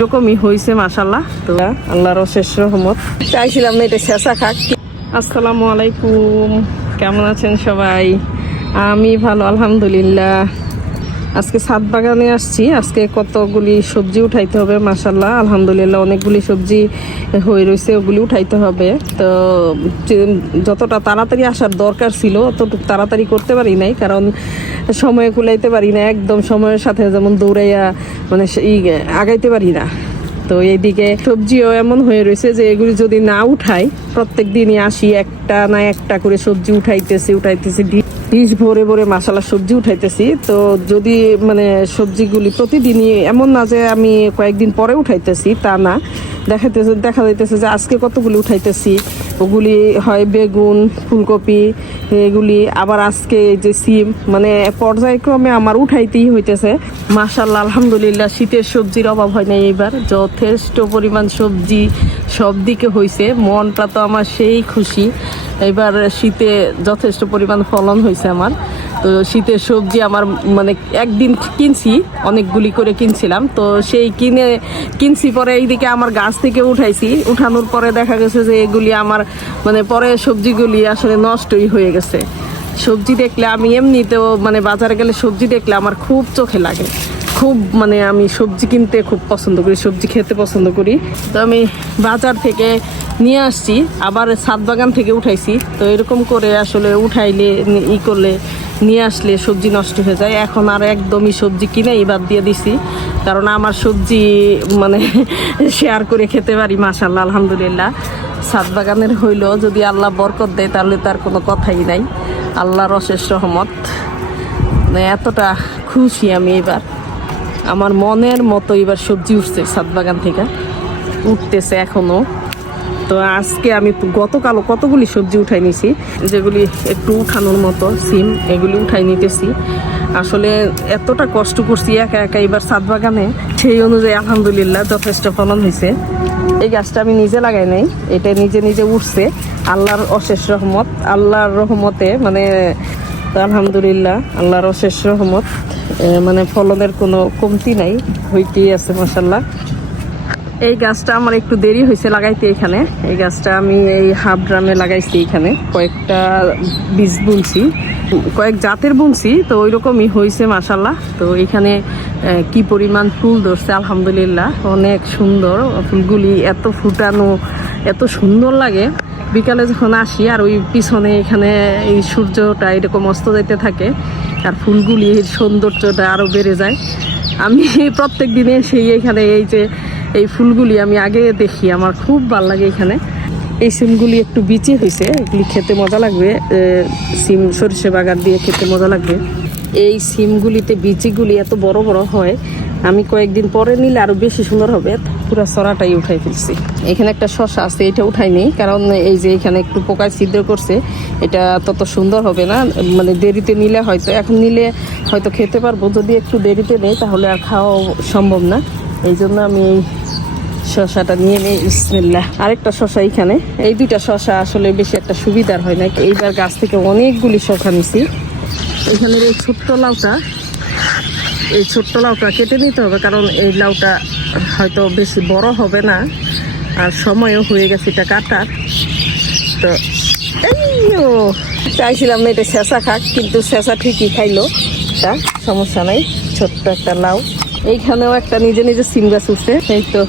এরকমই হয়েছে মাসাল্লাহ তো আল্লাহর অশেষ রহমত। চাইছিলাম না এটা শেষা খাক। আসসালামু আলাইকুম। কেমন আছেন সবাই? আমি ভালো আলহামদুলিল্লাহ। আজকে সাত বাগানে আসছি। আজকে কতগুলি সবজি উঠাইতে হবে মাসাল্লাহ আলহামদুলিল্লাহ অনেকগুলি সবজি হয়ে রয়েছে ওগুলি উঠাইতে হবে। তো যতটা তাড়াতাড়ি আসার দরকার ছিল, অতটুকু তাড়াতাড়ি করতে পারি নাই, কারণ সময় কুলাইতে পারি না, একদম সময়ের সাথে যেমন দৌড়াইয়া মানে সেই আগাইতে পারি না। তো এইদিকে সবজিও এমন হয়ে রয়েছে যে এগুলি যদি না উঠাই, প্রত্যেক দিনই আসি একটা না একটা করে সবজি উঠাইতেছি উঠাইতেছি ডিশ ভরে ভরে মশালা সবজি উঠাইতেছি। তো যদি মানে সবজিগুলি প্রতিদিনই এমন না যে আমি কয়েকদিন পরে উঠাইতেছি, তা না। দেখাইতেছে দেখা যাইতেছে যে আজকে কতগুলি উঠাইতেছি। ওগুলি হয় বেগুন, ফুলকপি, এগুলি। আবার আজকে এই যে সিম মানে পর্যায়ক্রমে আমার উঠাইতেই হইতেছে। মাসাল্লাহ আলহামদুলিল্লাহ, শীতের সবজির অভাব হয় নাই এবার যথেষ্ট পরিমাণ সবজি সব দিকে হয়েছে মনটা তো আমার সেই খুশি। এবার শীতে যথেষ্ট পরিমাণ ফলন হয়েছে আমার। তো শীতের সবজি আমার মানে একদিন কিনছি, অনেকগুলি করে কিনছিলাম। তো সেই কিনে, কিনছি পরে এইদিকে আমার গাছ থেকে উঠাইছি। উঠানোর পরে দেখা গেছে যে এগুলি আমার মানে পরে সবজিগুলি আসলে নষ্টই হয়ে গেছে। সবজি দেখলে আমি এমনিতেও মানে বাজারে গেলে সবজি দেখলে আমার খুব চোখে লাগে। খুব মানে আমি সবজি কিনতে খুব পছন্দ করি, সবজি খেতে পছন্দ করি। তো আমি বাজার থেকে নিয়ে আসছি, আবার ছাদ বাগান থেকে উঠাইছি। তো এরকম করে আসলে উঠাইলে ই করলে নিয়ে আসলে সবজি নষ্ট হয়ে যায়। এখন আর একদমই সবজি কিনে এবার দিয়ে দিছি। কারণ আমার সবজি মানে শেয়ার করে খেতে পারি মাশাল্লাহ আলহামদুলিল্লাহ। ছাদ বাগানের হইল, যদি আল্লাহ বরকত দেয়, তাহলে তার কোনো কথাই নাই। আল্লাহর অশেষ রহমত। মানে এতটা খুশি আমি এবার। আমার মনের মতো এবার সবজি উঠছে ছাদ বাগান থেকে। উঠতেছে এখনও। তো আজকে আমি গতকালও কতগুলি সবজি উঠাই নিছি? যেগুলি একটু উঠানোর মতো, সিম, এগুলি উঠাই নিতেছি। আসলে এতটা কষ্ট করছি একা একা এবার ছাদ বাগানে। সেই অনুযায়ী আলহামদুলিল্লাহ যথেষ্ট ফলন হয়েছে এই গাছটা আমি নিজে লাগাই নাই, এটা নিজে নিজে উঠছে। আল্লাহর অশেষ রহমত, আল্লাহর রহমতে মানে আলহামদুলিল্লাহ আল্লাহর অশেষ রহমত। মানে ফলনের কোনো কমতি নাই, হইতেই আছে মাসাল্লাহ এই গাছটা আমার একটু দেরি হয়েছে লাগাইতে এখানে। এই গাছটা আমি এই হাফ ড্রামে লাগাইছি এখানে। কয়েকটা বীজ বুনছি। কয়েক জাতের বুনছি, তো ওই রকমই হয়েছে মাসাল্লাহ তো এখানে কি পরিমাণ ফুল ধরছে, আলহামদুলিল্লাহ। অনেক সুন্দর ফুলগুলি এত ফুটানো, এত সুন্দর লাগে। বিকালে যখন আসি, আর ওই পিছনে এখানে এই সূর্যটা এরকম অস্ত যাইতে থাকে, আর ফুলগুলির সৌন্দর্যটা আরও বেড়ে যায়। আমি প্রত্যেক দিনে সেই এখানে এই যে এই ফুলগুলি আমি আগে দেখি, আমার খুব ভালো লাগে এখানে। এই সিমগুলি একটু বিচি হয়েছে এগুলি খেতে মজা লাগবে সিম সরিষে বাগার দিয়ে খেতে মজা লাগবে। এই সিমগুলিতে বিচিগুলি এত বড় বড় হয়, আমি কয়েকদিন পরে নিলে আরও বেশি সুন্দর হবে। পুরো সরাটাই উঠাই ফেলছি। এখানে একটা শশা আছে, এটা উঠাই উঠাইনি কারণ এই যে এখানে একটু পোকায় ছিদ্র করছে, এটা তত সুন্দর হবে না মানে দেরিতে নিলে হয়তো, এখন নিলে হয়তো খেতে পারব। যদি একটু দেরিতে নেই, তাহলে আর খাওয়া সম্ভব না। এই জন্য আমি এই শশাটা নিয়ে নেই ইসমিল্লা আরেকটা শশা এখানে এই দুইটা শশা আসলে বেশি একটা সুবিধার হয় না এইবার গাছ থেকে অনেকগুলি শশা নিছি। এখানে এই ছোট্ট লাউটা, এই ছোট্ট লাউটা কেটে নিতে হবে, কারণ এই লাউটা হয়তো বেশি বড় হবে না, আর সময়ও হয়ে গেছে এটা কাটার। তো এই চাইছিলাম না এটা শেষা খাক, কিন্তু শেষা ঠিকই খাইলো। তা সমস্যা নাই, ছোট্ট একটা লাউ। এইখানেও একটা নিজে নিজে সিম গাছ উঠছে, এই তো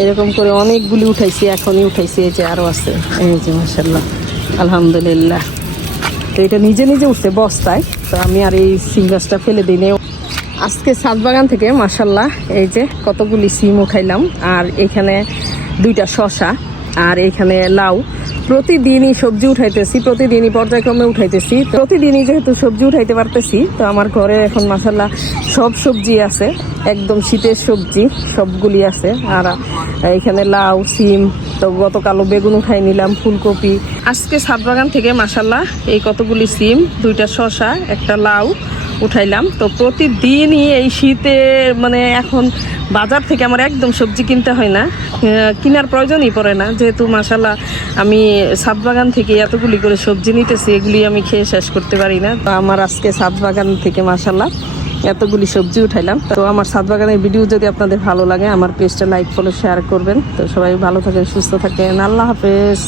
এরকম করে অনেকগুলি উঠাইছি, এখনই উঠাইছি, এই যে আরও আছে। এই যে মাসাল্লাহ আলহামদুলিল্লাহ। তো এটা নিজে নিজে উঠছে বস্তায়, তো আমি আর এই সিম গাছটা ফেলে দিই নি। আজকে সাত বাগান থেকে মাসাল্লাহ এই যে কতগুলি সিম উঠাইলাম, আর এখানে দুইটা শশা, আর এখানে লাউ। প্রতিদিনই সবজি উঠাইতেছি, প্রতিদিনই পর্যায়ক্রমে উঠাইতেছি। প্রতিদিনই যেহেতু সবজি উঠাইতে পারতেছি, তো আমার ঘরে এখন মাসাল্লাহ সব সবজি আছে, একদম শীতের সবজি, সবগুলি আছে। আর এখানে লাউ, সিম, তো গতকালও বেগুন উঠাই নিলাম, ফুলকপি। আজকে সাত বাগান থেকে মাসাল্লাহ এই কতগুলি সিম, দুইটা শশা একটা লাউ উঠাইলাম। তো প্রতিদিনই এই শীতে মানে এখন বাজার থেকে আমার একদম সবজি কিনতে হয় না। কেনার প্রয়োজনই পড়ে না। যেহেতু মাসাল্লাহ আমি সাত বাগান থেকে এতগুলি করে সবজি নিতেছি, এগুলি আমি খেয়ে শেষ করতে পারি না। তো আমার আজকে সাত বাগান থেকে মাসাল্লাহ এতগুলি সবজি উঠাইলাম। তো আমার ছাদ বাগানের ভিডিও যদি আপনাদের ভালো লাগে, আমার পেজটা লাইক, ফলো শেয়ার করবেন। তো সবাই ভালো থাকেন, সুস্থ থাকেন। আল্লাহ হাফেজ।